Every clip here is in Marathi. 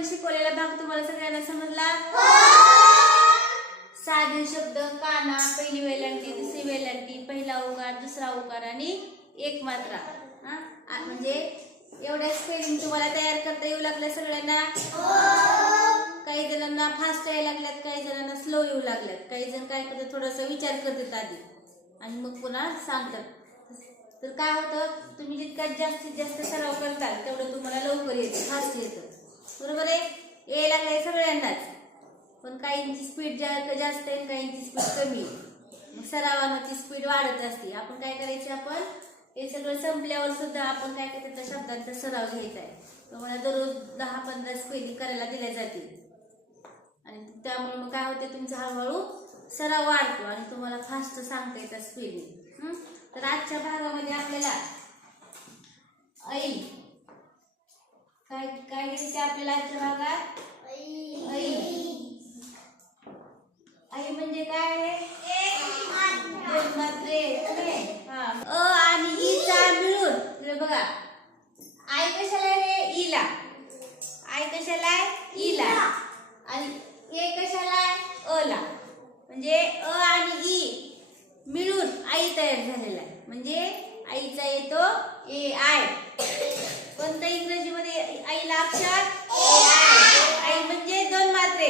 आपण शिकवलेला भाग तुम्हाला सगळ्यांना समजला? साधे शब्द काना पहिली वेलांटी दुसरी वेलांटी पहिला उकार दुसरा उकार आणि एक मात्रा. हा? म्हणजे एवढ्या स्पेलिंग तुम्हाला तयार करता येऊ लागल्या सगळ्यांना? काही जणांना फास्ट यायला लागल्यात काही जणांना स्लो येऊ लागल्यात. काही जण काय करतात थोडासा विचार करतात आधी. आणि मग पुन्हा सांगतात. तर काय होतं तुम्ही जितका जास्तीत जास्त सराव करताल तेवढं तुम्हाला लवकर येतं फास्ट येतं. बरोबर आहे? यायला लागलाय सगळ्यांनाच. पण काहींची स्पीड जास्त आहे काहींची स्पीड कमी आहे. मग सरावानाची स्पीड वाढत असते आपण काय करायचं आपण? हे सगळं संपल्यावर सुद्धा आपण काय करायचं त्या शब्दांचा सराव घ्यायचा आहे. तुम्हाला दररोज दहा पंधरा स्पेलिंग करायला दिल्या जातील. आणि त्यामुळे मग काय होते तुमचा हळूहळू सराव वाढतो आणि तुम्हाला फास्ट सांगता येतात स्पेलिंग तर आजच्या भागामध्ये आपल्याला ऐ काय काय घ्यायचं आपल्याला आजच्या भागात? ऐ आई म्हणजे काय? आहे दोन मात्रे पुढे. हा. अ आणि ईचा मिळून. इकडे बघा. आई कशाला आहे रे? ईला आई कशाला आहे? ईला आणि ए कशाला आहे? ला. म्हणजे अ आणि ई मिळून आई तयार झालेला आहे. म्हणजे आईचा येतो ए आय. कोणत्या इंग्रजीमध्ये? आईला अक्षर आई म्हणजे दोन मात्रे.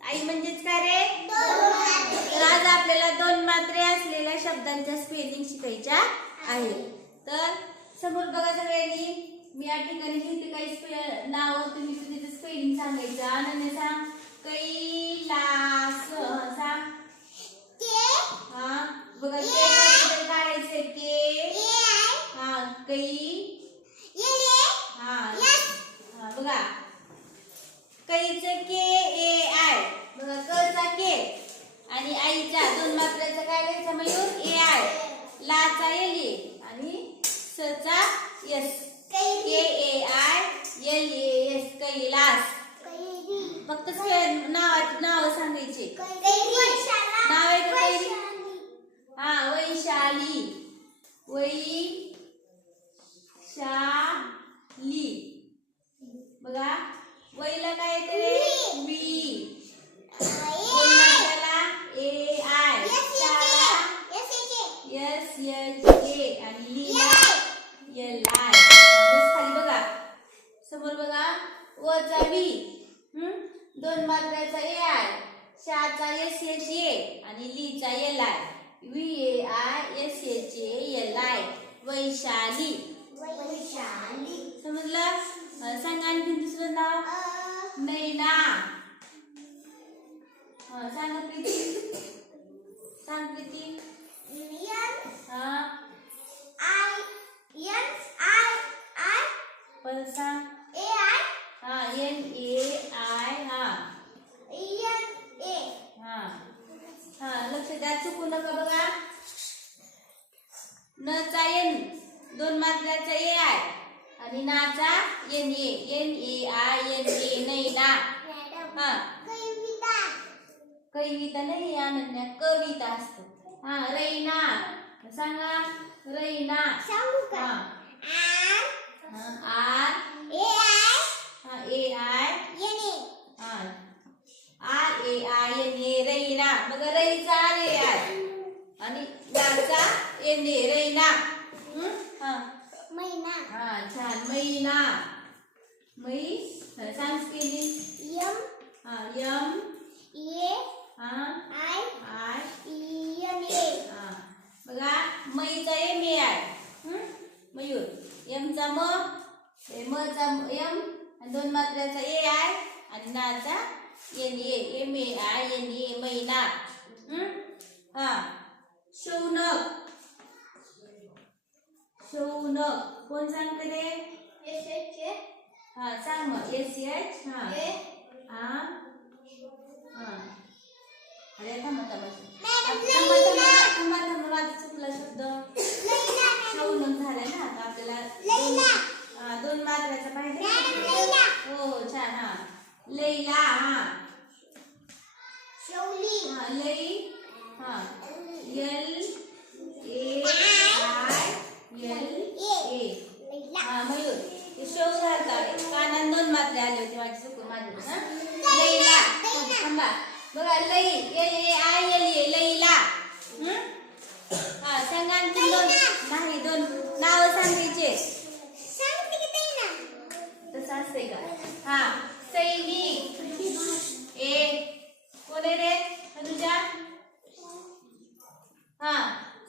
आई म्हणजेच काय रे? तर आज आपल्याला दोन मात्रे असलेल्या शब्दांच्या स्पेलिंग शिकायच्या आहे तर समोर बघा सगळ्यांनी. मी या ठिकाणी लिहिते काही स्पे नाव तुम्ही तिथे स्पेलिंग सांगायचं अनन्य सांग. कैलास सांग. हा बघा के बद्दल काढायचंय के. हा कै हा हा बघा कैचं के ए आय. बघा कचा के. आणि आईच्या दोन मात्राचा काय घ्यायचा मयूर ए आय. लाचा एल ए. आणि सचा S. K A I L A S. Kailas फक्त स्पेल- नाव नाव सांगायचे. नाव आहे का कैरी हा वैशाली. वैशाली. बघा. वैला काय येते V. A I. S H A. आणि लीला एल आय. खाली बघा. समोर बघा. वचा वी? दोन मात्राचा ए आय. शाचा एस एच ए आणि Licha L I. V A I S H A L I. Vaishali. समजलं? अं, सांगा आणखी दुसरं नाव. नैना हा सांगा प्रीती सांग प्रीती हा पण सांग हा एन ए आय हा। हा। हा लक्ष द्या चुकू नका बघा न चा एन दोन मात्राचा ए आय आणि नाचा N A N A I N A Naina हा. कविता. नाही अनन्या कविता असतो. हा रैना. सांगा रैना. हा. आर. हा ए आय. हा R A I N A Raina. बघा रईचा आर ए आय. आणि नाचा एन ए रैना. हं? हा छान. मैना. मै सांग स्पेलिंग हा यम. हा. आय. हा. बघा मैचा एम ए आय? मयूर. एमचा म ए, मचा म- एम आणि दोन मात्र्याचा ए आय आणि नाचा N A M A I N A Maina? हा. शौनक. शौनक कोण सांगते रे हा सांग मग. एस एच हा. हा. हा. अरे थांबा थांबा थांबा थांबा थांबा माझा चुकला शब्द. शौनक झालाय ना आता आपल्याला दोन दोन मात्राचा पाहिजे. हो छान हा. लैला हा. हा लई हा. L A I L A हा मयूर ते शेव घालतात कानात दोन मात्रे आले होते माझी चुकून माझी हा? लईला थांबा. बघा लई आय एल ए लईला हं? हा सांगा दोन नाही दोन नाव सांगायचे. तसं असते का? हा. सैनिक ए कोण आहे रे तुझ्या हा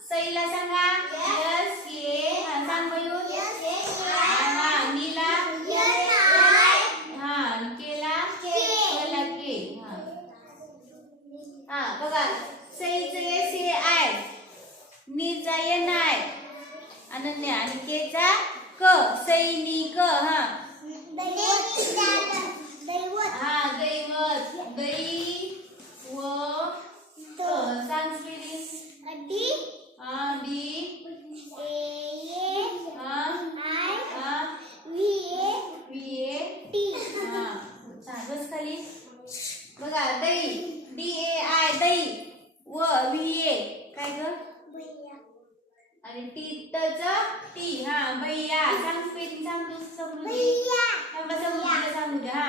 सईला सांगा यस ये हा सांग मयूर हा नीला हा आणि केला केला के हा हा बघा. सईचं ए आय नीचा एन आय अनन्या आणि केचा क सैनिक हा. हा दैवत दै व त सांग स्पेलिंग हा डी हा हा वी ए हा छान बस खाली बघा दही डी ए आय दही व व्ही ए काय ग आणि टी टच टी हा भैया सांग स्पेलिंग सांग तू समृद्धी थांबा समृद्धीला सांगू हा.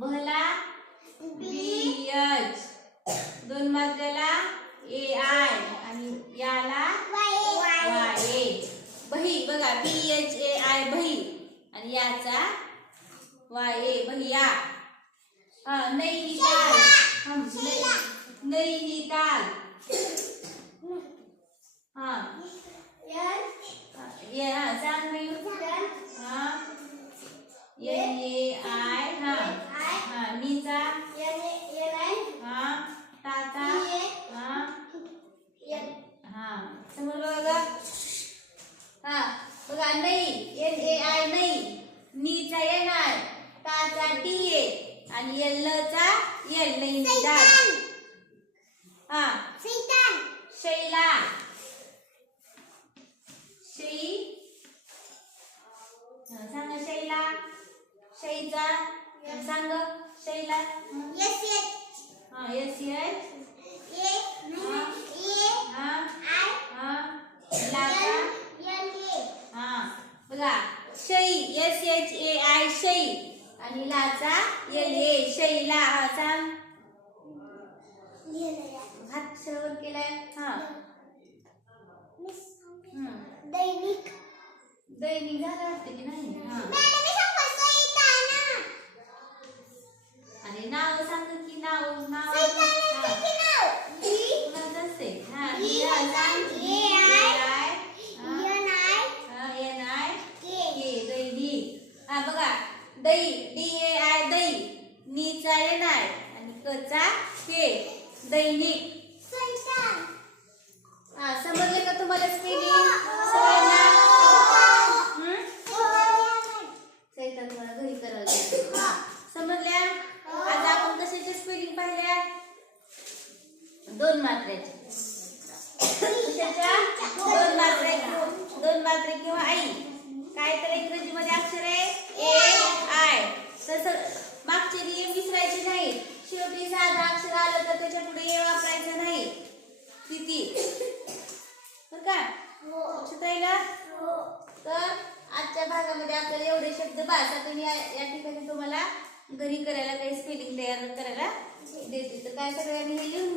भला बी. एच दोन मात्र्याला ए आय. आणि याला वाय. ए बही बघा बी एच ए आय बही. आणि याचा वाय ए भैया. हा नैनिताल नैनिताल हा ये हा सांग मयूर हा. एन ए आय हा. हा नीचा. हा टाचा हा. हा. समोर बघा. हा बघा नाही. एन ए आय नाही. नीचा एन आय टाचा टी ए. आणि एलचा एल नाही हा शैला. शै हा, सांगा शैला शैचा सांग शैला हा एस एच हा हा लाचा हा बघा शै एस एच ए आय शै आणि लाचा एल ए शैला हा सांग हात सरळ केलाय हा हम्म. दैनिक. दैनिक झालं वाटतं की नाही? हा. आणि नाव सांग की नाव नाव बघा. दै डी ए आय दै. नीचा एन आय आणि कचा के. दैनिक. समजले का तुम्हाला स्पेलिंग? सगळ्यांना तुम्हाला घरी करायला समजल्या? आज आपण कशाच्या स्पेलिंग पाहिल्या? दोन मात्र्याच्या कशाच्या? दोन मात्र्याच्या दोन मात्रे किंवा आई. काय तर इंग्रजीमध्ये अक्षर आहे. A I. तसं मागचे नियम विसरायचे नाही शेवटी साधं अक्षर आलं तर त्याच्या पुढे ए वापरायचं नाही. किती? का लक्षात राहिलं तर आजच्या भागामध्ये आपल्याला एवढे शब्द बास आता मी या या ठिकाणी तुम्हाला घरी करायला काही स्पेलिंग तयार करायला देते तर काय सगळ्यांनी हे लिहून